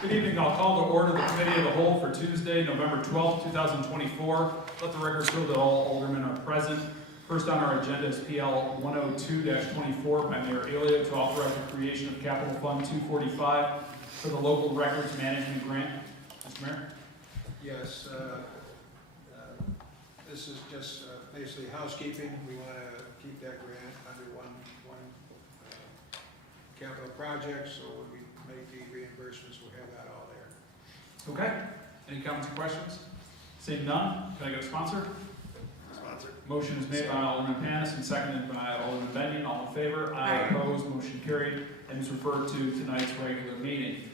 Good evening. I'll call to order the Committee of the Whole for Tuesday, November 12th, 2024. Let the record show that all aldermen are present. First on our agenda is PL 102-24 by Mayor Olean to authorize the creation of Capital Fund 245 for the Local Records Management Grant. Mr. Mayor? Yes, this is just basically housekeeping. We want to keep that grant under one capital project, so when we make the reimbursements, we'll have that all there. Okay. Any comments or questions? Seeing none, can I get a sponsor? Sponsor. Motion is made by Alderman Panis and seconded by Alderman Benyon. All in favor? Aye. Opposed? Motion carried and is referred to tonight's regular meeting.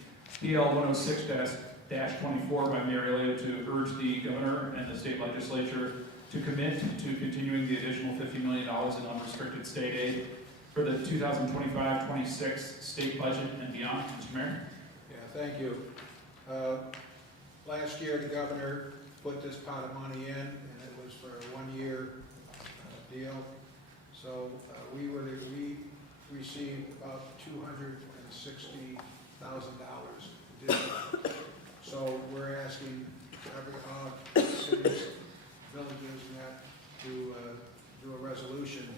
PL 106-24 by Mayor Olean to urge the governor and the state legislature to commit to continuing the additional $50 million in unrestricted state aid for the 2025-26 state budget and beyond. Mr. Mayor? Yeah, thank you. Last year, the governor put this pot of money in, and it was for a one-year deal. So we received about $260,000 additional. So we're asking all cities, villages, and that to do a resolution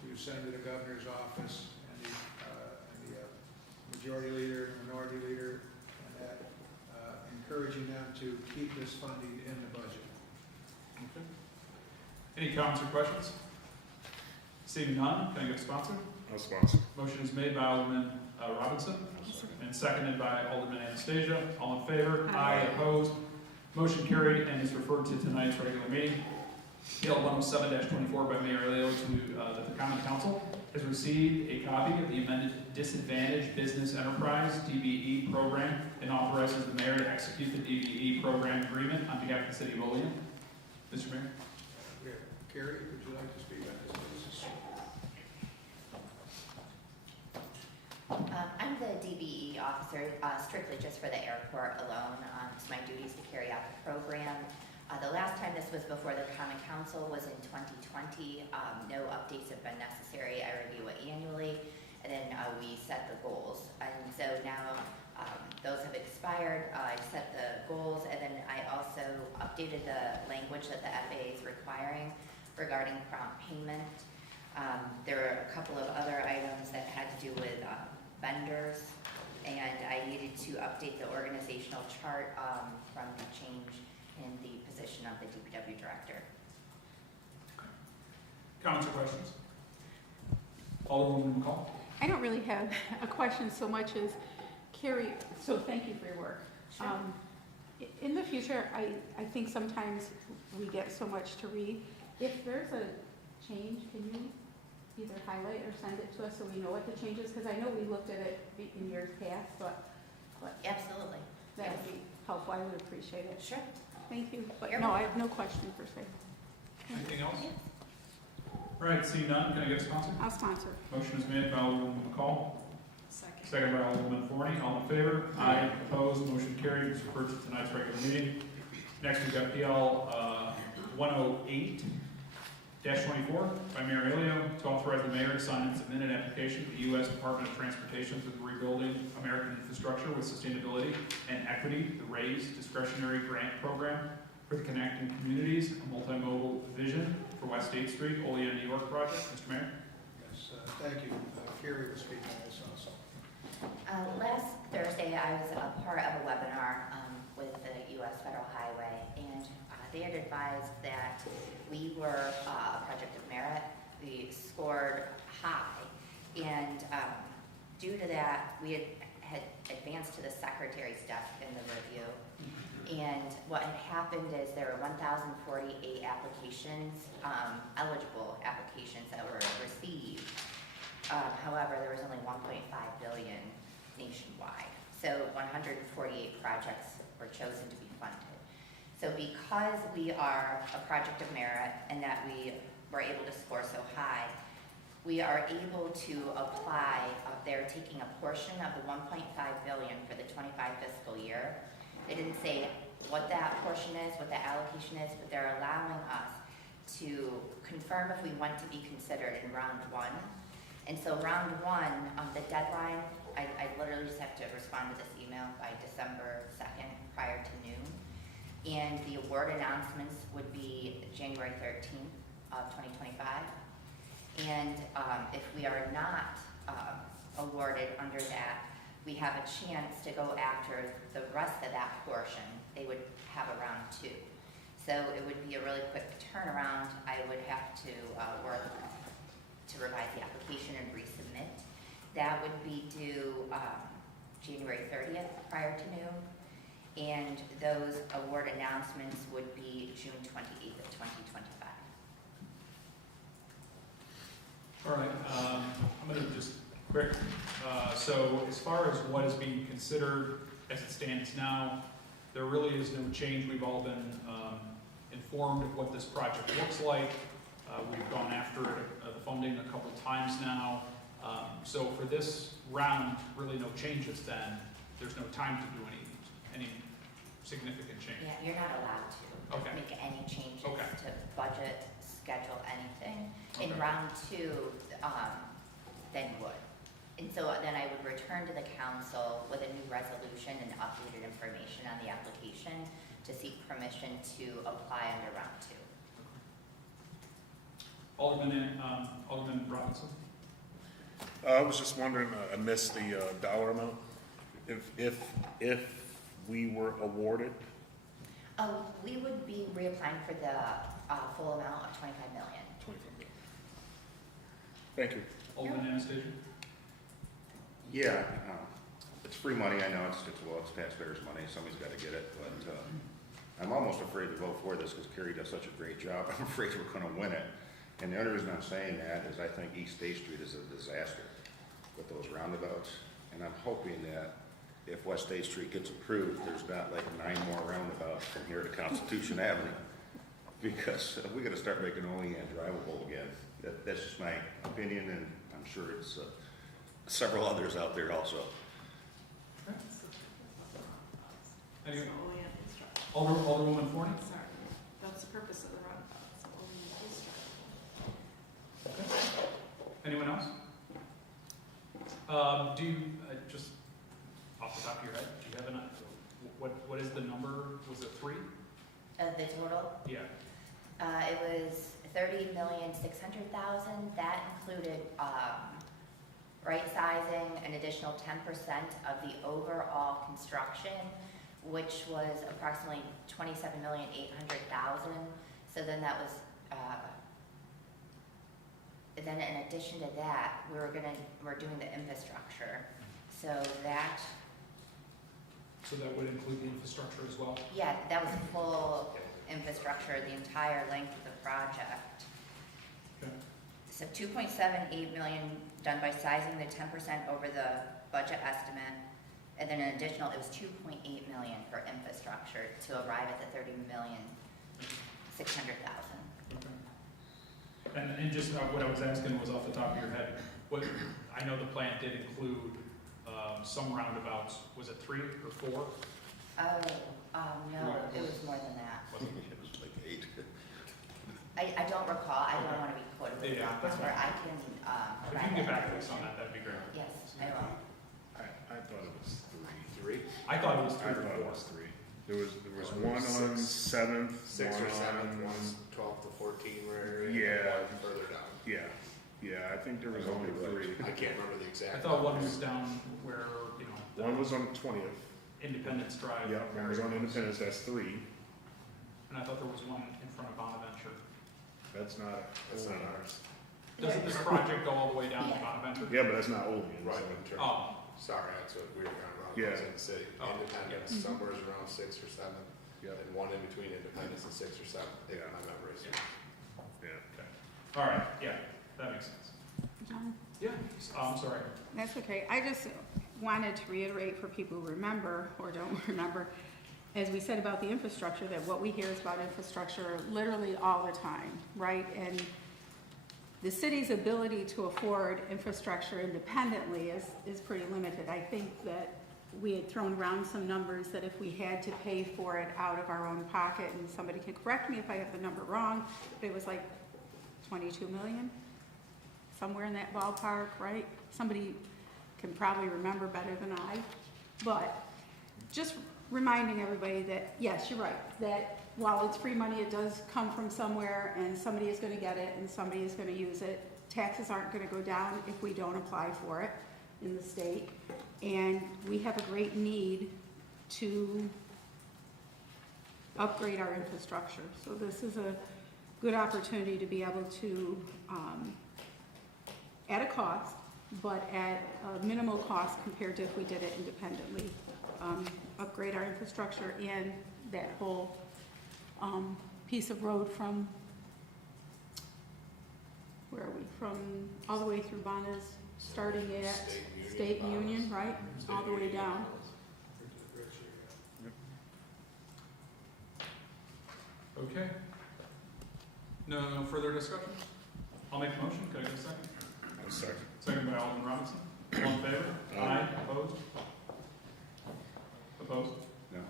to send to the governor's office and the majority leader, minority leader, and that encouraging them to keep this funding in the budget. Okay. Any comments or questions? Seeing none, can I get a sponsor? I'll sponsor. Motion is made by Alderman Robinson and seconded by Alderman Anastasia. All in favor? Aye. Opposed? Motion carried and is referred to tonight's regular meeting. PL 107-24 by Mayor Olean to that the Common Council has received a copy of the amended Disadvantaged Business Enterprise DBE program and authorizes the mayor to execute the DBE program agreement on behalf of the city of Olean. Mr. Mayor? Carrie, would you like to speak on this? I'm the DBE officer, strictly just for the airport alone. It's my duties to carry out the program. The last time this was before the Common Council was in 2020. No updates have been necessary. I review it annually, and then we set the goals. And so now those have expired. I set the goals, and then I also updated the language that the FAA is requiring regarding prompt payment. There were a couple of other items that had to do with vendors, and I needed to update the organizational chart from the change in the position of the DPW director. Comments or questions? Alderwoman McCall? I don't really have a question so much as Carrie, so thank you for your work. Sure. In the future, I think sometimes we get so much to read. If there's a change, can you either highlight or send it to us so we know what the change is? Because I know we looked at it in years past, but Absolutely. that would be helpful. I would appreciate it. Sure. Thank you. But You're no, I welcome. have no question per se. Anything else? Yes. All right, seeing none, can I get a sponsor? I'll sponsor. Motion is made by Alderwoman McCall, Second. seconded by Alderwoman Forney. All in favor? Aye. Opposed? Motion carried. Is referred to tonight's regular meeting. Next, we've got PL 108-24 by Mayor Olean to authorize the mayor to sign and submit an application to the U.S. Department of Transportation for the Rebuilding American Infrastructure with Sustainability and Equity, the RAISE Discretionary Grant Program for the Connecting Communities, a multimodal vision for West State Street, Olean, New York project. Mr. Mayor? Yes, thank you. Carrie will speak on this also. Last Thursday, I was a part of a webinar with the U.S. Federal Highway, and they had advised that we were a project of merit. We scored high, and due to that, we had advanced to the secretary's desk in the review. And what had happened is there were 1,048 applications, eligible applications that were received. However, there was only 1.5 billion nationwide. So 148 projects were chosen to be funded. So because we are a project of merit and that we were able to score so high, we are able to apply, they're taking a portion of the 1.5 billion for the 25 fiscal year. They didn't say what that portion is, what that allocation is, but they're allowing us to confirm if we want to be considered in round one. And so round one, the deadline, I literally just have to respond to this email email by December 2nd prior to noon. And the award announcements would be January 13th of 2025. And if we are not awarded under that, we have a chance to go after the rest of that portion. They would have a round 2. So it would be a really quick turnaround. I would have to work to revise the application and resubmit. That would be due January 30th prior to noon. And those award announcements would be June 28th of 2025. All right, I'm going to just quick. So as far as what is being considered as it stands now, there really is no change. We've all been informed of what this project looks like. We've gone after the funding a couple times now. So for this round, really no changes then. There's no time to do any significant change. Yeah, you're not allowed to Okay. make any changes Okay. to budget, schedule, anything. In Okay. round 2, then you would. And so then I would return to the council with a new resolution and updated information on the application to seek permission to apply under round 2. Alderman Robinson? I was just wondering, I missed the dollar amount. If we were awarded, We would be reapplying for the full amount of $25 million. 25 million. Thank you. Alderman Anastasia? Yeah, it's free money, I know, it's taxpayers' money, somebody's got to get it, but I'm almost afraid to vote for this because Kerry does such a great job. I'm afraid we're going to win it. And the only reason I'm saying that is I think East State Street is a disaster with those roundabouts. And I'm hoping that if West State Street gets approved, there's not like 9 more roundabouts from here to Constitution Avenue. Because we got to start making Olean drivable again. That's just my opinion, and I'm sure it's several others out there also. Any- So Olean is drivable. Alderwoman Forney? Sorry, that's the purpose of the roundabout, so Olean is drivable. Okay. Anyone else? Do you, just off the top of your head, do you have an, what is the number? Was it 3? The total? Yeah. It was $30,600,000. That included right sizing, an additional 10% of the overall construction, which was approximately $27,800,000. So then that was, then in addition to that, we're doing the infrastructure. So that, So that would include the infrastructure as well? yeah, that was full infrastructure, the entire length of the project. Okay. So 2.78 million done by sizing the 10% over the budget estimate, and then an additional, it was 2.8 million for infrastructure to arrive at the $30,600,000. Okay. And just what I was asking was off the top of your head, I know the plan did include some roundabouts, was it 3 or 4? No, it was more than that. It was like 8. I don't recall, I don't want to be quoted with Yeah, that that's number, fine. I can, If you provide can get that back to us on information. that, that'd be great. Yes, I will. I thought it was 3. I thought it was I 3 thought or it 4. was 3. There was One one was on 7th. 6 or 7th, on- one's 12 to 14 area, Yeah. and one further down. Yeah, I think there was only 3. I can't remember the I exact. thought one was down where, One was on 20th. Independence Drive. Yeah, one was on Independence, that's 3. And I thought there was one in front of Bonaventure. That's not. That's not ours. Doesn't this project go all the way down to Yeah. Bonaventure? Yeah, but that's not Olean. Right, so- in terms, Oh, sorry, that's what we were going around, Yeah. in the city. Oh, Independence, yeah. somewhere around 6 or 7, Yep. and one in between Independence and 6 or 7, if Yeah. my memory is. Yeah. all right, yeah, that makes sense. John? Yeah, I'm sorry. That's okay. I just wanted to reiterate for people who remember or don't remember, as we said about the infrastructure, that what we hear is about infrastructure literally all the time, right? And the city's ability to afford infrastructure independently is pretty limited. I think that we had thrown around some numbers that if we had to pay for it out of our own pocket, and somebody can correct me if I have the number wrong, but it was like 22 million? Somewhere in that ballpark, right? Somebody can probably remember better than I. But just reminding everybody that, yes, you're right, that while it's free money, it does come from somewhere, and somebody is gonna get it, and somebody is gonna use it. Taxes aren't gonna go down if we don't apply for it in the state, and we have a great need to upgrade our infrastructure. So this is a good opportunity to be able to, at a cost, but at a minimal cost compared to if we did it independently, upgrade our infrastructure and that whole piece of road from, where are we, from all the way through Bonna's, starting at State Union, right? All the way down. Okay. No further discussion? I'll make the motion. Can I get a second? I'm sorry. Second by Alderman Robinson. All in favor? Aye. Opposed? Opposed? No.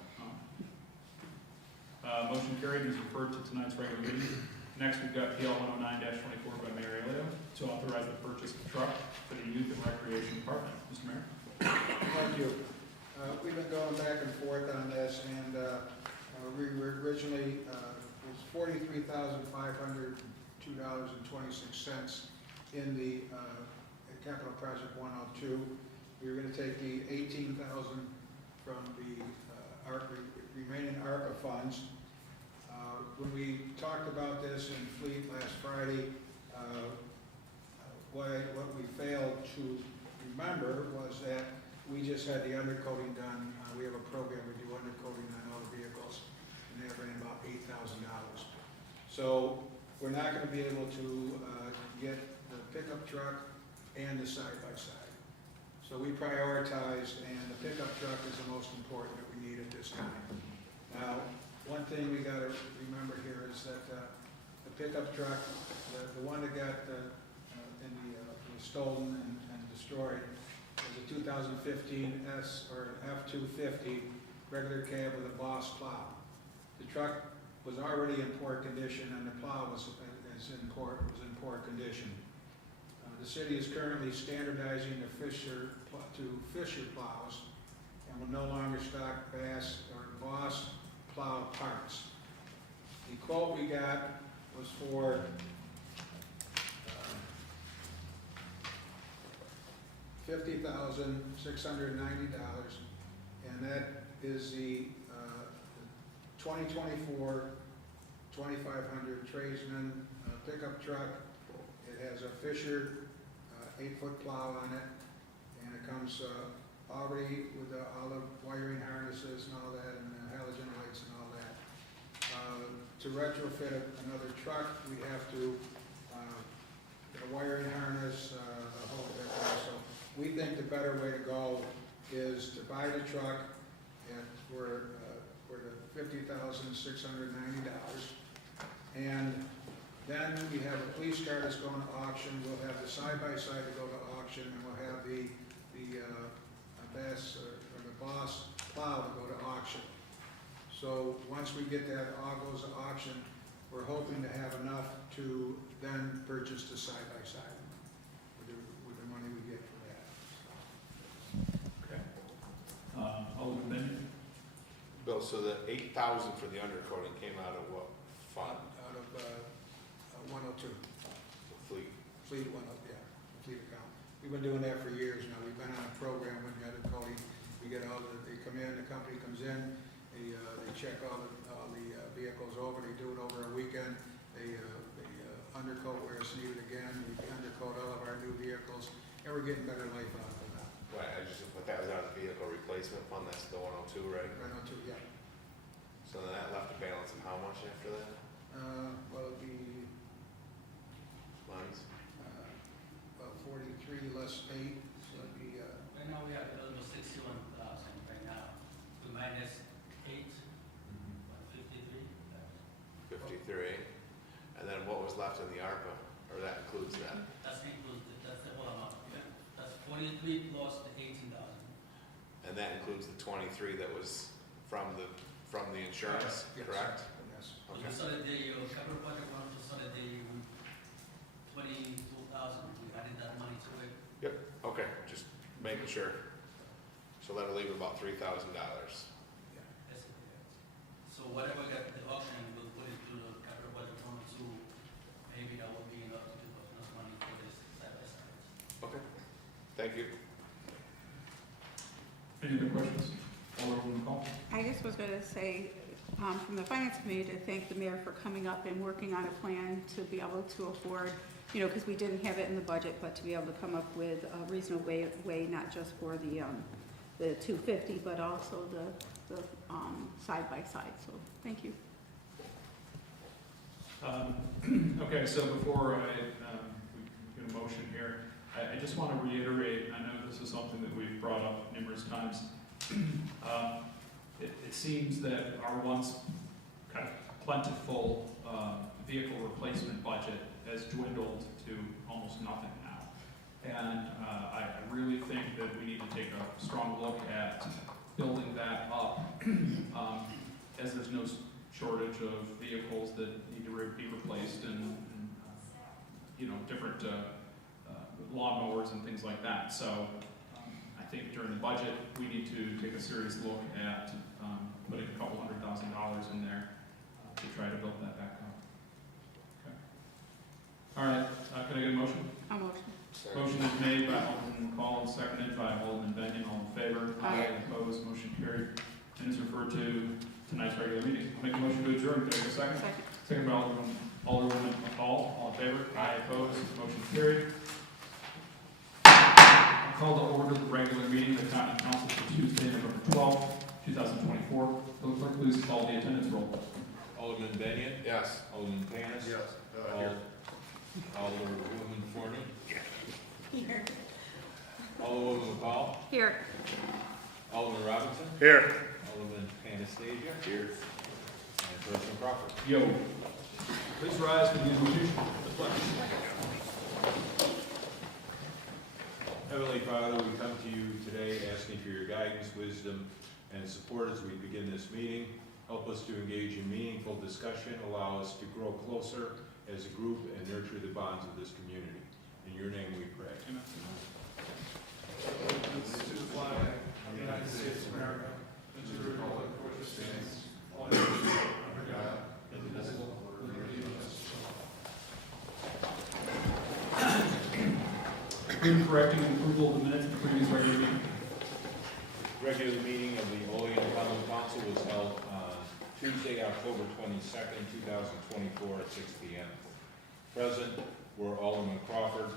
Motion carried and is referred to tonight's regular meeting. Next, we've got PL 109-24 by Mayor Olean to authorize the purchase of a truck for the Youth and Recreation Department. Mr. Mayor? Thank you. We've been going back and forth on this, and we were originally, it was $43,502.26 in the capital project 102. We were gonna take the $18,000 from the remaining ARPA funds. When we talked about this in Fleet last Friday, what we failed to remember was that we just had the undercoating done. We have a program, we do undercoating on all the vehicles, and they ran about $8,000. So we're not gonna be able to get the pickup truck and the side-by-side. So we prioritized, and the pickup truck is the most important that we need at this time. Now, one thing we gotta remember here is that the pickup truck, the one that got was stolen and destroyed, was a 2015 F-250 regular cab with a Boss plow. The truck was already in poor condition, and the plow was in poor condition. The city is currently standardizing the Fisher plows, and will no longer stock Bass or Boss plow parts. The quote we got was for $50,690, and that is the 2024 2500 Tradesman pickup truck. It has a Fisher 8-foot plow on it, and it comes already with all the wiring harnesses and all that, and halogen lights and all that. To retrofit another truck, we have to get a wiring harness, the whole bit. So we think the better way to go is to buy the truck for the $50,690, and then we have a police car that's going to auction. We'll have the side-by-side to go to auction, and we'll have the Bass or the Boss plow to go to auction. So once we get that all goes to auction, we're hoping to have enough to then purchase the side-by-side with the money we get for that. Okay. Alderman Benyon? Bill, so the 8,000 for the undercoating came out of what fund? Out of 102, The fleet. Fleet 102, yeah, Fleet account. We've been doing that for years now. We've been on a program with the undercoating. We get they come in, the company comes in, they check all the vehicles over. They do it over a weekend. They undercoat where it's needed again. We undercoat all of our new vehicles, and we're getting better life out of it now. Right, but that was out of the vehicle replacement fund, that's the 102, right? Right on to, yeah. So then that left a balance of how much after that? Well, it'd be Lines? about 43 less 8, so it'd be, Right now, we have almost 61,000 right now, to minus 8, 53. 53. And then what was left in the ARPA, or that includes that? That's included, that's the whole amount. That's 43 plus the 18,000. And that includes the 23 that was from the insurance, yes. correct? Yes. We Okay. started the capital project one, we started the 22,000, we added that money to it. Okay, just making sure. So that'll leave about $3,000. That's it. So whatever get the auction, we'll put it to the capital budget fund, so maybe that will be enough to give us enough money for this side by side. Okay. Thank you. Any other questions? Alderwoman McCall? I just was gonna say, from the finance committee, to thank the mayor for coming up and working on a plan to be able to afford, you know, because we didn't have it in the budget, but to be able to come up with a reasonable way, not just for the 250, but also the side by side, so thank you. Okay, so before I get a motion here, I just want to reiterate, I know this is something that we've brought up numerous times. It seems that our once kind of plentiful vehicle replacement budget has dwindled to almost nothing now. And I really think that we need to take a strong look at building that up, as there's no shortage of vehicles that need to be replaced and you know, different lawnmowers and things like that. So I think during the budget, we need to take a serious look at putting a couple $100,000 in there to try to build that back up. Okay. All right, can I get a motion? A motion. Motion is made by Alderman McCall and seconded by Alderman Benyon. All in favor? Aye. Opposed? Motion carried. And is referred to tonight's regular meeting. I'll make a motion to adjourn. Can I get a second? Second. Second by Alderwoman McCall. All in favor? Aye. Opposed? Motion carried. I call to order the regular meeting of the County Council for Tuesday, November 12th, 2024. Will the clerk please call the attendance roll? Alderman Benyon? Yes. Alderman Panis? Here. Alderwoman Forney? Here. Alderwoman McCall? Here. Alderman Robinson? Here. Alderman Anastasia? Here. And President Crawford? Yo. Please rise for the invocation. The pledge. Heavenly Father, we come to you today asking for your guidance, wisdom, and support as we begin this meeting. Help us to engage in meaningful discussion, allow us to grow closer as a group, and nurture the bonds of this community. In your name we pray. Amen. Allegiance to the flag of the United States of America, and to the republic for which it stands, one nation, under God, indivisible, with liberty and justice for all. Approving, correcting, and approval of the minutes of the previous regular meeting. Regular meeting of the Olean Common Council was held on Tuesday, October 22nd, 2024 at 6 p.m. Present were Alderman Crawford,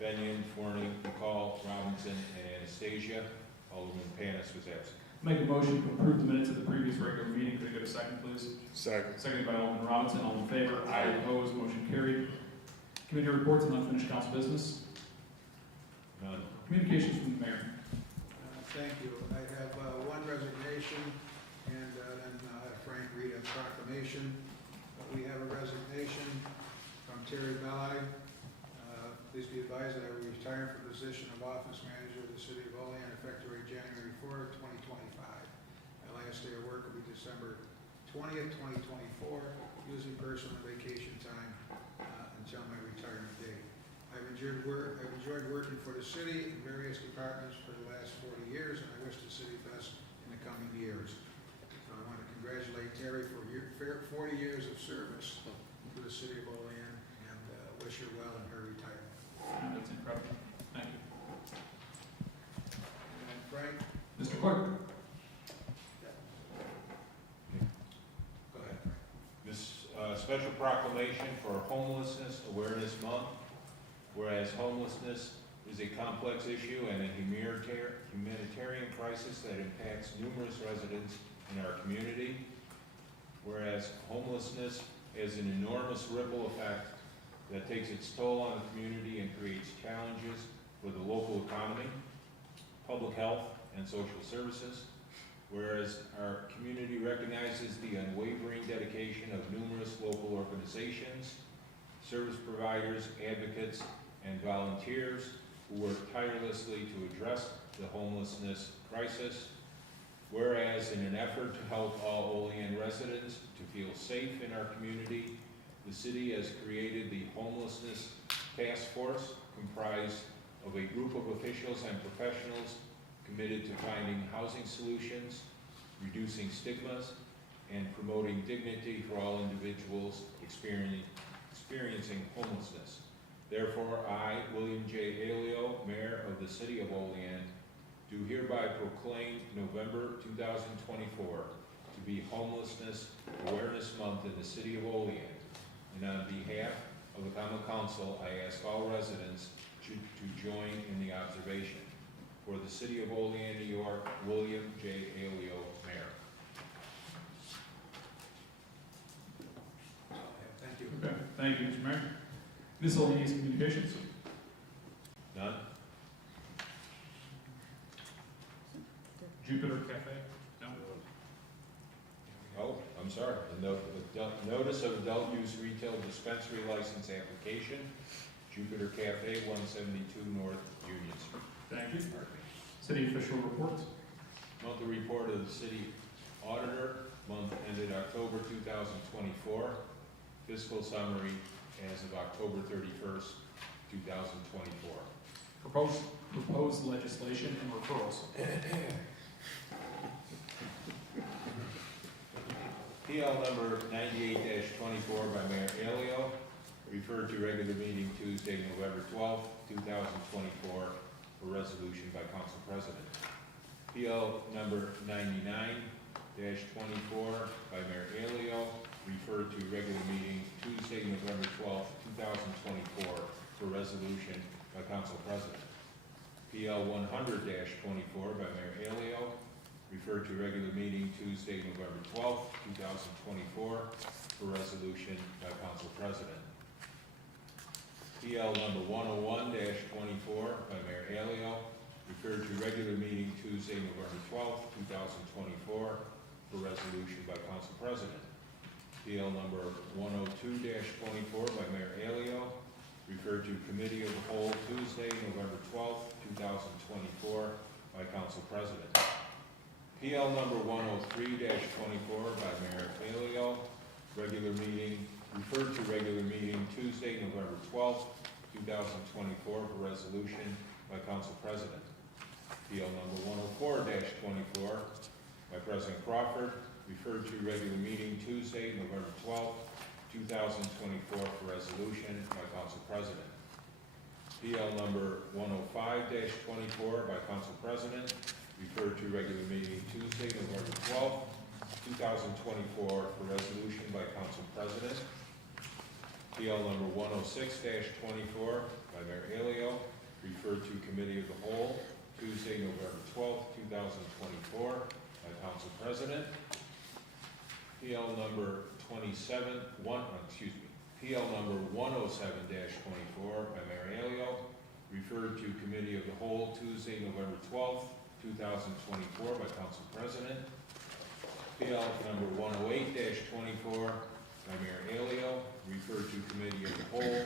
Benyon, Forney, McCall, Robinson, and Anastasia. Alderman Panis was absent. Make a motion to approve the minutes of the previous regular meeting. Could I get a second, please? Second. Seconded by Alderman Robinson. All in favor? Aye. Opposed? Motion carried. Committee reports and unfinished council business. None. Communications from the mayor. Thank you. I have one resignation, and then Frank read a proclamation. We have a resignation from Terry Belli. Please be advised that I will retire from the position of office manager of the city of Olean effective January 4, 2025. My last day of work will be December 20th, 2024, using personal and vacation time until my retirement date. I've enjoyed working for the city in various departments for the last 40 years, and I wish the city best in the coming years. So I want to congratulate Terry for 40 years of service to the city of Olean, and wish her well in her retirement. That's incredible. Thank you. And Frank, Mr. Clerk. go ahead, Frank. This special proclamation for Homelessness Awareness Month. Whereas homelessness is a complex issue and a humanitarian crisis that impacts numerous residents in our community. Whereas homelessness has an enormous ripple effect that takes its toll on the community and creates challenges for the local economy, public health, and social services. Whereas our community recognizes the unwavering dedication of numerous local organizations, service providers, advocates, and volunteers who work tirelessly to address the homelessness crisis. Whereas in an effort to help all Olean residents to feel safe in our community, the city has created the Homelessness Task Force, comprised of a group of officials and professionals committed to finding housing solutions, reducing stigmas, and promoting dignity for all individuals experiencing homelessness. Therefore, I, William J. Alio, Mayor of the City of Olean, do hereby proclaim November 2024 to be Homelessness Awareness Month in the City of Olean. And on behalf of the Common Council, I ask all residents to join in the observation. For the City of Olean, New York, William J. Alio, Mayor. Thank you. Okay, thank you, Mr. Mayor. Miscellaneous communications? None? Jupiter Cafe? No? Oh, I'm sorry. Notice of adult use retail dispensary license application, Jupiter Cafe, 172 North Union Street. Thank you. City official reports? Monthly report of the city auditor, month ended October 2024. Fiscal summary as of October 31st, 2024. Proposed legislation and referrals. PL number 98-24 by Mayor Alio, referred to regular meeting Tuesday, November 12th, 2024, for resolution by Council President. PL number 99-24 by Mayor Alio, referred to regular meeting Tuesday, November 12th, 2024, for resolution by Council President. PL 100-24 by Mayor Alio, referred to regular meeting Tuesday, November 12th, 2024, for resolution by Council President. PL number 101-24 by Mayor Alio, referred to regular meeting Tuesday, November 12th, 2024, for resolution by Council President. PL number 102-24 by Mayor Alio, referred to Committee of the Whole Tuesday, November 12th, 2024, by Council President. PL number 103-24 by Mayor Alio, regular meeting, referred to regular meeting Tuesday, November 12th, 2024, for resolution by Council President. PL number 104-24 by President Crawford, referred to regular meeting Tuesday, November 12th, 2024, for resolution by Council President. PL number 105-24 by Council President, referred to regular meeting Tuesday, November 12th, 2024, for resolution by Council President. PL number 106-24 by Mayor Alio, referred to Committee of the Whole Tuesday, November 12th, 2024, by Council President. PL number PL number 107-24 by Mayor Alio, referred to Committee of the Whole Tuesday, November 12th, 2024, by Council President. PL number 108-24 by Mayor Alio, referred to Committee of the Whole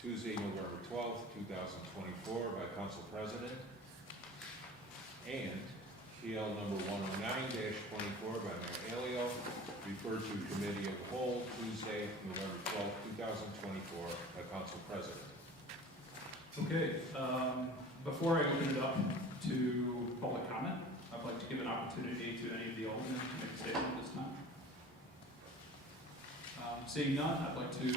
Tuesday, November 12th, 2024, by Council President. And PL number 109-24 by Mayor Alio, referred to Committee of the Whole Tuesday, November 12th, 2024, by Council President. Okay, before I open it up to public comment, I'd like to give an opportunity to any of the aldermen to make a statement this time. Seeing none, I'd like to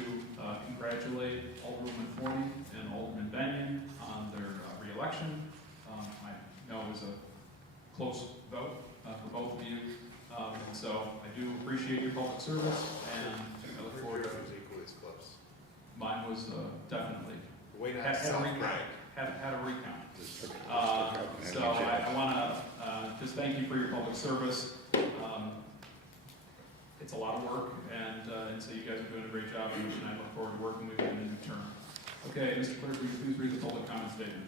congratulate Alderwoman Forney and Alderman Benyon on their re-election. I know it was a close vote for both of you, and so I do appreciate your public service, and I look forward to it. Equally as close. Mine was definitely Way to had have a recount. self-pride. Had a recount. So I want to just thank you for your public service. It's a lot of work, and so you guys are doing a great job, and I look forward to working with you in the new term. Okay, Mr. Clerk, will you please read the public comment statement?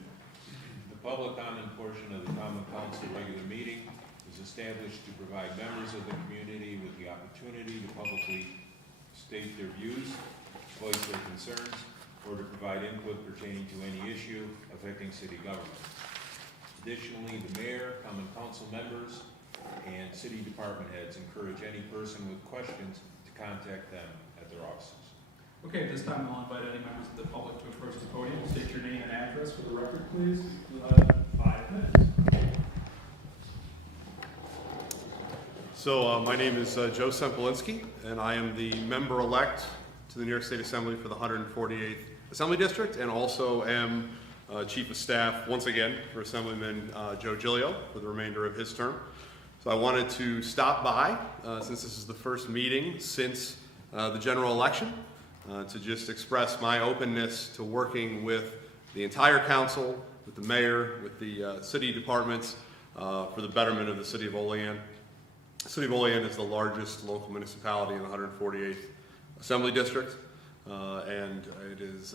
The public comment portion of the Common Council regular meeting is established to provide members of the community with the opportunity to publicly state their views, voice their concerns, or to provide input pertaining to any issue affecting city government. Additionally, the mayor, common council members, and city department heads encourage any person with questions to contact them at their offices. Okay, at this time, I'll invite any members of the public to approach the podium. State your name and address for the record, please. 5 minutes. So my name is Joe Sempolinski, and I am the member-elect to the New York State Assembly for the 148th Assembly District, and also am Chief of Staff, once again, for Assemblyman Joe Giglio for the remainder of his term. So I wanted to stop by, since this is the first meeting since the general election, to just express my openness to working with the entire council, with the mayor, with the city departments, for the betterment of the city of Olean. The city of Olean is the largest local municipality in the 148th Assembly District, and it is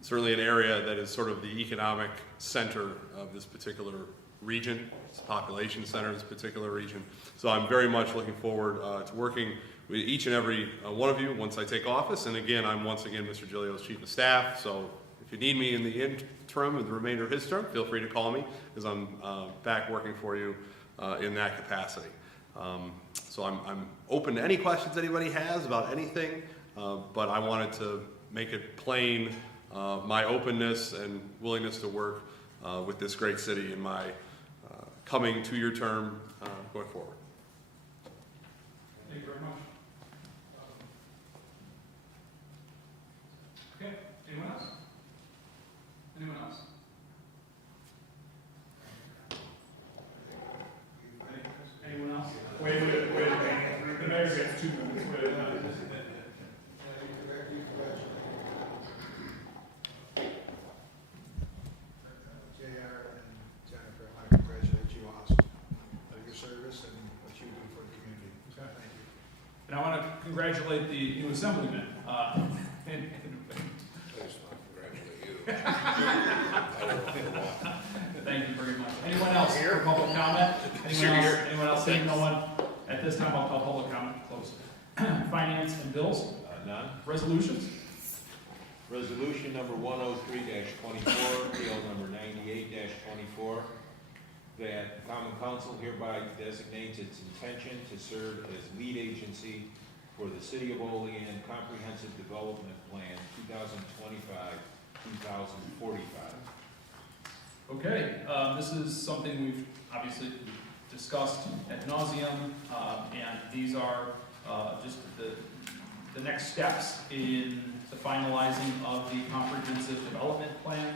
certainly an area that is sort of the economic center of this particular region. It's a population center of this particular region. So I'm very much looking forward to working with each and every one of you once I take office. And again, I'm once again Mr. Giglio's Chief of Staff, so if you need me in the interim and the remainder of his term, feel free to call me, because I'm back working for you in that capacity. So I'm open to any questions anybody has about anything, but I wanted to make it plain my openness and willingness to work with this great city in my coming two-year term going forward. Thank you very much. Okay, anyone else? Anyone else? Anyone else? Wait. The mayor gets 2 minutes. Wait. JR and Jennifer, I congratulate you also on your service and what you do for the community. Okay. Thank you. And I want to congratulate the new assemblyman. I just want to congratulate you. I don't feel well. Thank you very much. Anyone else for public comment? Anyone else? Seeing no one? At this time, I'll call public comment closed. Finance and bills? None. Resolutions? Resolution number 103-24, PL number 98-24, that Common Council hereby designates its intention to serve as lead agency for the City of Olean Comprehensive Development Plan 2025-2045. Okay, this is something we've obviously discussed ad nauseum, and these are just the next steps in the finalizing of the comprehensive development plan.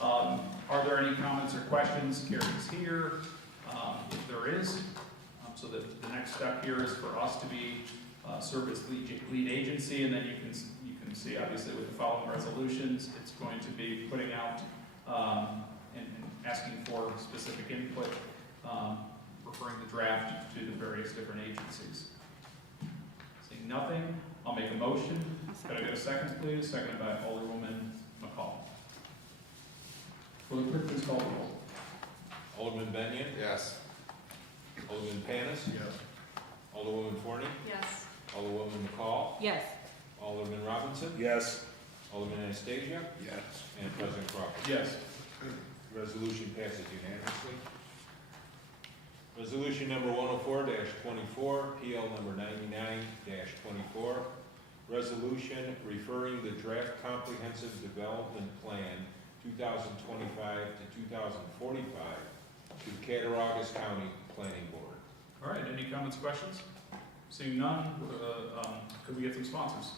Are there any comments or questions? Carrie's here, if there is. So the next step here is for us to be serve as lead agency, and then you can see obviously with the following resolutions, it's going to be putting out and asking for specific input, referring the draft to the various different agencies. Seeing nothing, I'll make a motion. Could I get a second, please? Seconded by Alderwoman McCall. Will the clerk please call the roll? Alderman Benyon? Yes. Alderman Panis? Yes. Alderwoman Forney? Yes. Alderwoman McCall? Yes. Alderman Robinson? Yes. Alderman Anastasia? Yes. And President Crawford. Yes. Resolution passes unanimously. Resolution number 104-24, PL number 99-24, resolution referring the draft comprehensive development plan 2025 to 2045 to the Cattaraugus County Planning Board. All right, any comments, questions? Seeing none, could we get some sponsors?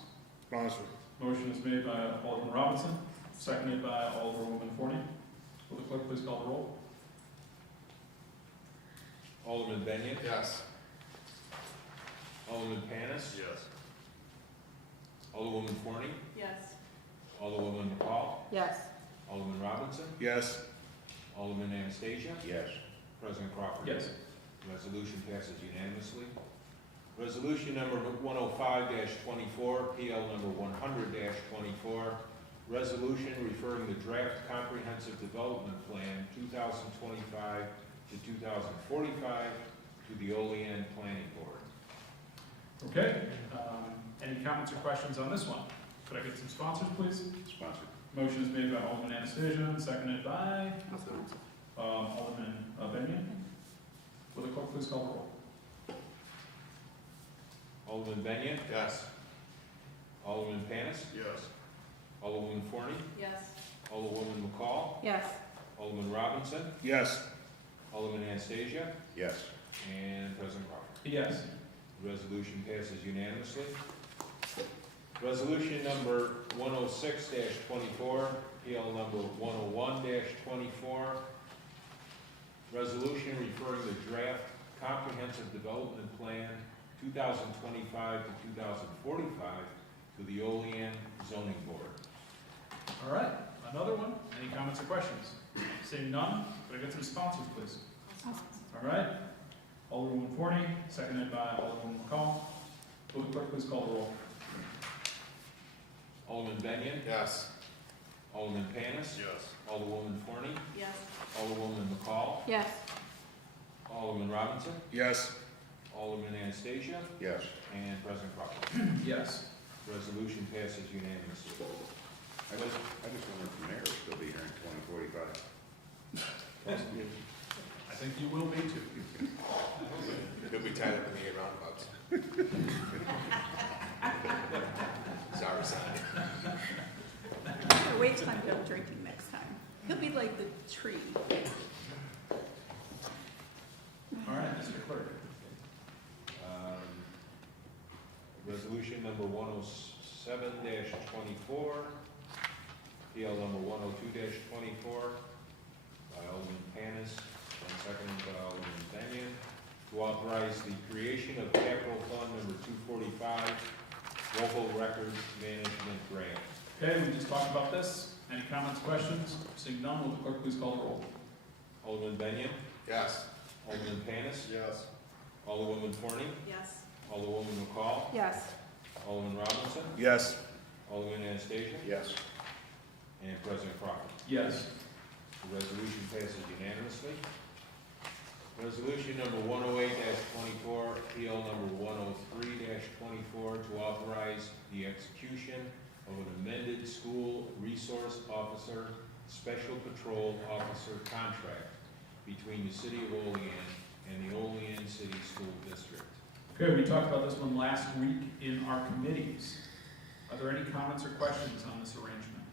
Sponsor. Motion is made by Alderman Robinson, seconded by Alderwoman Forney. Will the clerk please call the roll? Alderman Benyon? Yes. Alderman Panis? Yes. Alderwoman Forney? Yes. Alderwoman McCall? Yes. Alderman Robinson? Yes. Alderman Anastasia? Yes. President Crawford. Yes. Resolution passes unanimously. Resolution number 105-24, PL number 100-24, resolution referring the draft comprehensive development plan 2025 to 2045 to the Olean Planning Board. Okay, any comments or questions on this one? Could I get some sponsors, please? Sponsor. Motion is made by Alderman Anastasia, seconded by Alderman Benyon. Will the clerk please call the roll? Alderman Benyon? Yes. Alderman Panis? Yes. Alderwoman Forney? Yes. Alderwoman McCall? Yes. Alderman Robinson? Yes. Alderman Anastasia? Yes. And President Crawford. Yes. Resolution passes unanimously. Resolution number 106-24, PL number 101-24. Resolution referring the draft comprehensive development plan 2025 to 2045 to the Olean zoning board. All right, another one. Any comments or questions? Seeing none, could I get some sponsors, please? All right. Alderwoman Forney, seconded by Alderwoman McCall. Will the clerk please call the roll? Alderman Benyon. Yes. Alderman Panis. Yes. Alderwoman Forney. Yes. Alderwoman McCall. Yes. Alderman Robinson. Yes. Alderman Anastasia. Yes. And President Crawford. Yes. Resolution passes unanimously. I just wonder if the mayor will still be here in 2045. I think you will be too. He'll be tied up in the 8 roundabouts. Sorry, son. Wait till I'm done drinking next time. He'll be like the tree. All right, Mr. Clerk. Resolution number 107-24, PL number 102-24, by Alderman Panis, and seconded by Alderman Benyon, to authorize the creation of capital fund number 245, local records management grant. Okay, we just talked about this. Any comments, questions? Seeing none, will the clerk please call the roll? Alderman Benyon, Yes. Alderman Panis, Yes. Alderwoman Forney, Yes. Alderwoman McCall, Yes. Alderman Robinson, Yes. Alderman Anastasia, Yes. and President Crawford. Yes. The resolution passes unanimously. Resolution number 108-24, PL number 103-24, to authorize the execution of an amended school resource officer, special patrol officer contract between the city of Olean and the Olean City School District. Okay, we talked about this one last week in our committees. Are there any comments or questions on this arrangement?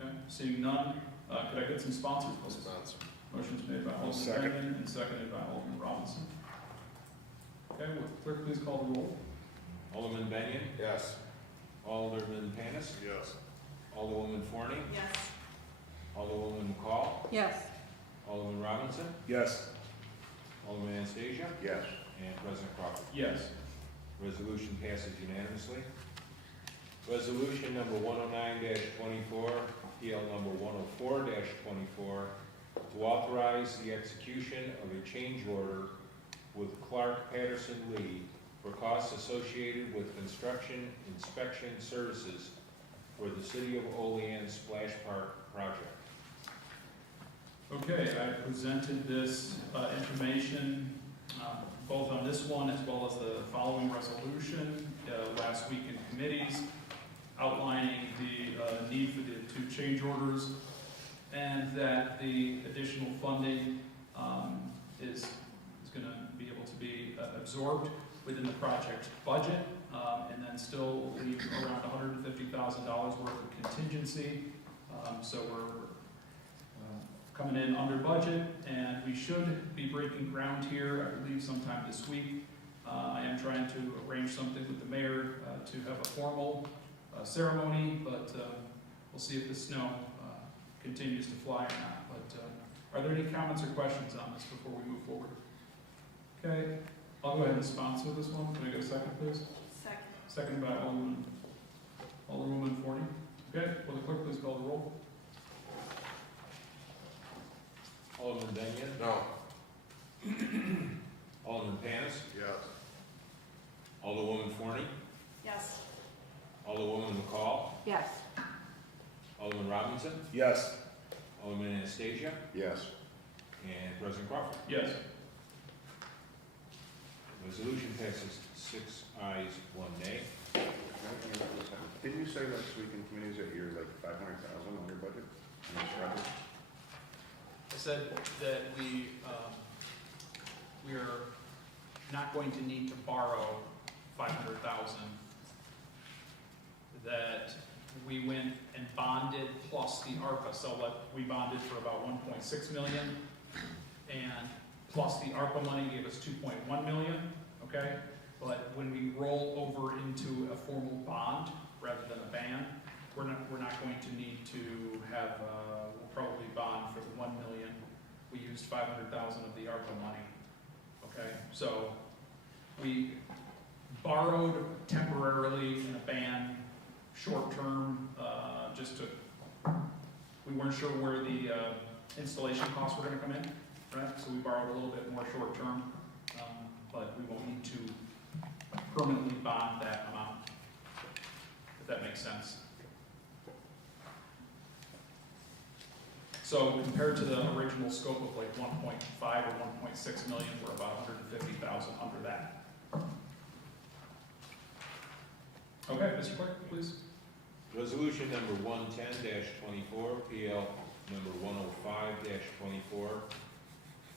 Okay, seeing none, could I get some sponsors, please? Sponsor. Motion's made by Alderman Second. Benyon and seconded by Alderman Robinson. Okay, will the clerk please call the roll? Alderman Benyon, Yes. Alderman Panis, Yes. Alderwoman Forney, Yes. Alderwoman McCall, Yes. Alderman Robinson, Yes. Alderman Anastasia, Yes. and President Crawford. Yes. Resolution passes unanimously. Resolution number 109-24, PL number 104-24, to authorize the execution of a change order with Clark Patterson Lee for costs associated with construction inspection services for the City of Olean Splash Park project. Okay, I presented this information both on this one as well as the following resolution last week in committees, outlining the need for the 2 change orders, and that the additional funding is going to be able to be absorbed within the project budget, and then still leave around $150,000 worth of contingency. So we're coming in under budget, and we should be breaking ground here, I believe, sometime this week. I am trying to arrange something with the mayor to have a formal ceremony, but we'll see if the snow continues to fly or not. But are there any comments or questions on this before we move forward? Okay, I'll go ahead and sponsor this one. Can I get a second, please? Second. Seconded by Alderwoman Forney. Okay, will the clerk please call the roll? Alderman Benyon, No. Alderman Panis, Yes. Alderwoman Forney, Yes. Alderwoman McCall, Yes. Alderman Robinson, Yes. Alderman Anastasia, Yes. and President Crawford. Yes. Resolution passes 6 ayes, 1 nay. Didn't you say last week in committees that you're like 500,000 under budget? on this project? I said that we are not going to need to borrow 500,000. That we went and bonded plus the ARPA, so we bonded for about 1.6 million, and plus the ARPA money gave us 2.1 million. okay? But when we roll over into a formal bond rather than a ban, we're not going to need to have, we'll probably bond for the 1 million. We used 500,000 of the ARPA money, okay? So we borrowed temporarily in a ban, short term, just to, we weren't sure where the installation costs were gonna come in, right? So we borrowed a little bit more short term, but we won't need to permanently bond that amount, if that makes sense. So compared to the original scope of like 1.5 or 1.6 million, we're about 150,000 under that. Okay, Mr. Clerk, please. Resolution number 110-24, PL number 105-24,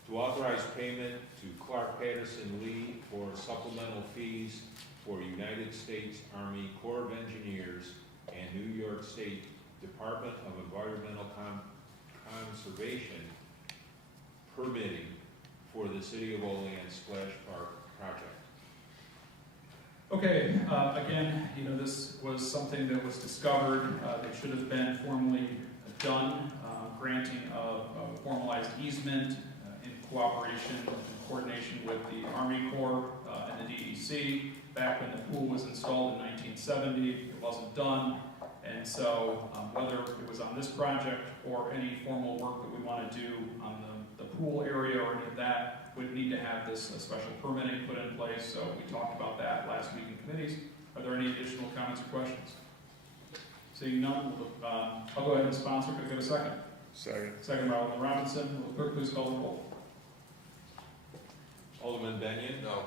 to authorize payment to Clark Patterson Lee for supplemental fees for United States Army Corps of Engineers and New York State Department of Environmental Conservation permitting for the City of Olean Splash Park project. Okay, again, you know, this was something that was discovered, that should have been formally done, granting of a formalized easement in cooperation and coordination with the Army Corps and the DEC. Back when the pool was installed in 1970, it wasn't done, and so whether it was on this project or any formal work that we want to do on the pool area or any of that, would need to have this special permitting put in place. So we talked about that last week in committees. Are there any additional comments or questions? Seeing none, I'll go ahead and sponsor. Could I get a second? Second. Second by Alderman Robinson. Will the clerk please call the roll? Alderman Benyon? No.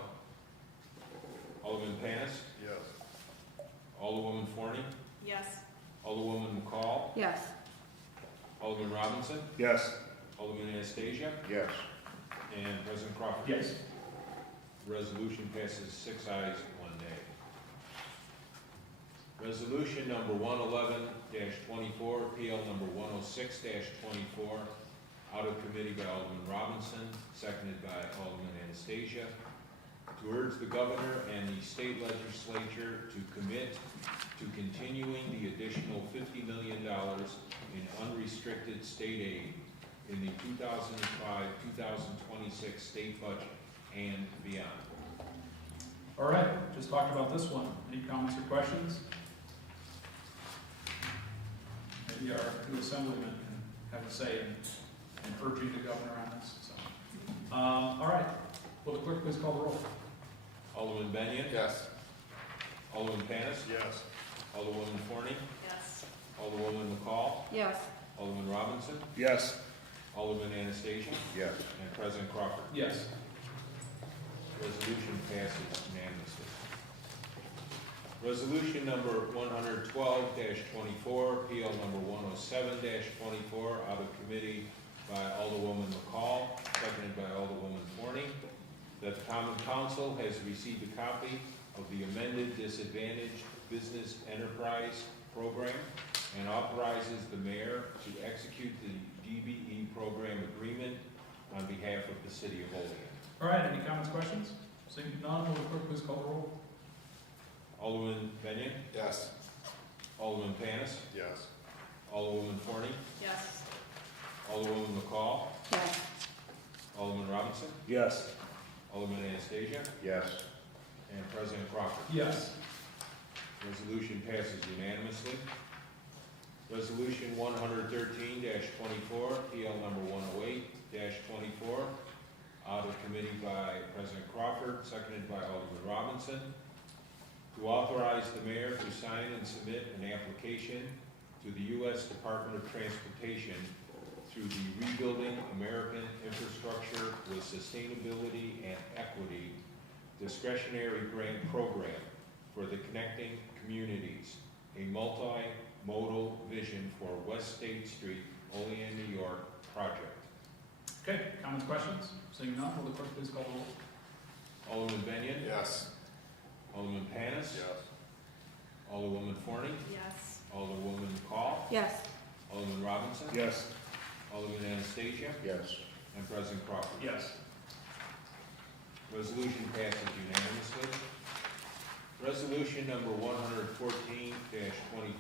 Alderman Panis? Yes. Alderwoman Forney? Yes. Alderwoman McCall? Yes. Alderman Robinson? Yes. Alderman Anastasia? Yes. And President Crawford? Yes. Resolution passes 6 ayes, 1 nay. Resolution number 111-24, PL number 106-24, out of committee by Alderman Robinson, seconded by Alderman Anastasia, to urge the governor and the state legislature to commit to continuing the additional $50 million in unrestricted state aid in the 2005-2026 state budget and beyond. All right, just talked about this one. Any comments or questions? Maybe our new assemblyman can have a say in urging the governor on this. So. All right, will the clerk please call the roll? Alderman Benyon? Yes. Alderman Panis? Yes. Alderwoman Forney? Yes. Alderwoman McCall? Yes. Alderman Robinson? Yes. Alderman Anastasia? Yes. And President Crawford. Yes. Resolution passes unanimously. Resolution number 112-24, PL number 107-24, out of committee by Alderwoman McCall, seconded by Alderwoman Forney, that the Common Council has received a copy of the amended Disadvantaged Business Enterprise Program and authorizes the mayor to execute the DBE program agreement on behalf of the City of Olean. All right, any comments, questions? Seeing none, will the clerk please call the roll? Alderman Benyon? Yes. Alderman Panis? Yes. Alderwoman Forney? Yes. Alderwoman McCall? Yes. Alderman Robinson? Yes. Alderman Anastasia? Yes. And President Crawford. Yes. Resolution passes unanimously. Resolution 113-24, PL number 108-24, out of committee by President Crawford, seconded by Alderman Robinson, to authorize the mayor to sign and submit an application to the U.S. Department of Transportation through the Rebuilding American Infrastructure with Sustainability and Equity discretionary grant program for the Connecting Communities, a multimodal vision for West State Street, Olean, New York project. Okay, comments, questions? Seeing none, will the clerk please call the roll? Alderman Benyon? Yes. Alderman Panis? Yes. Alderwoman Forney? Yes. Alderwoman McCall? Yes. Alderman Robinson? Yes. Alderman Anastasia? Yes. And President Crawford. Yes. Resolution passes unanimously. Resolution number 114-24,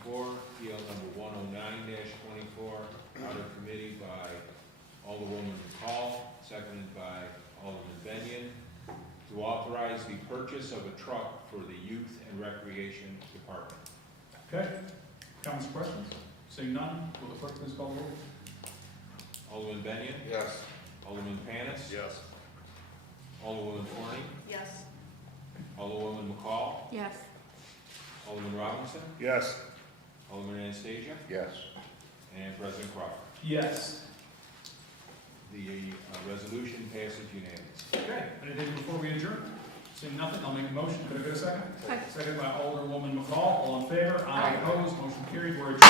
PL number 109-24, out of committee by Alderwoman McCall, seconded by Alderman Benyon, to authorize the purchase of a truck for the Youth and Recreation Department. Okay, comments or questions? Seeing none, will the clerk please call the roll? Alderman Benyon, Yes. Alderman Panis, Yes. Alderwoman Forney, Yes. Alderwoman McCall, Yes. Alderman Robinson, Yes. Alderman Anastasia, Yes. and President Crawford. Yes. The resolution passes unanimously. Okay, anything before we adjourn? Seeing nothing, I'll make a motion. Could I get a second? Second. Second by Alderwoman McCall. All in favor? Aye. Opposed? Motion carried. We're adjourned.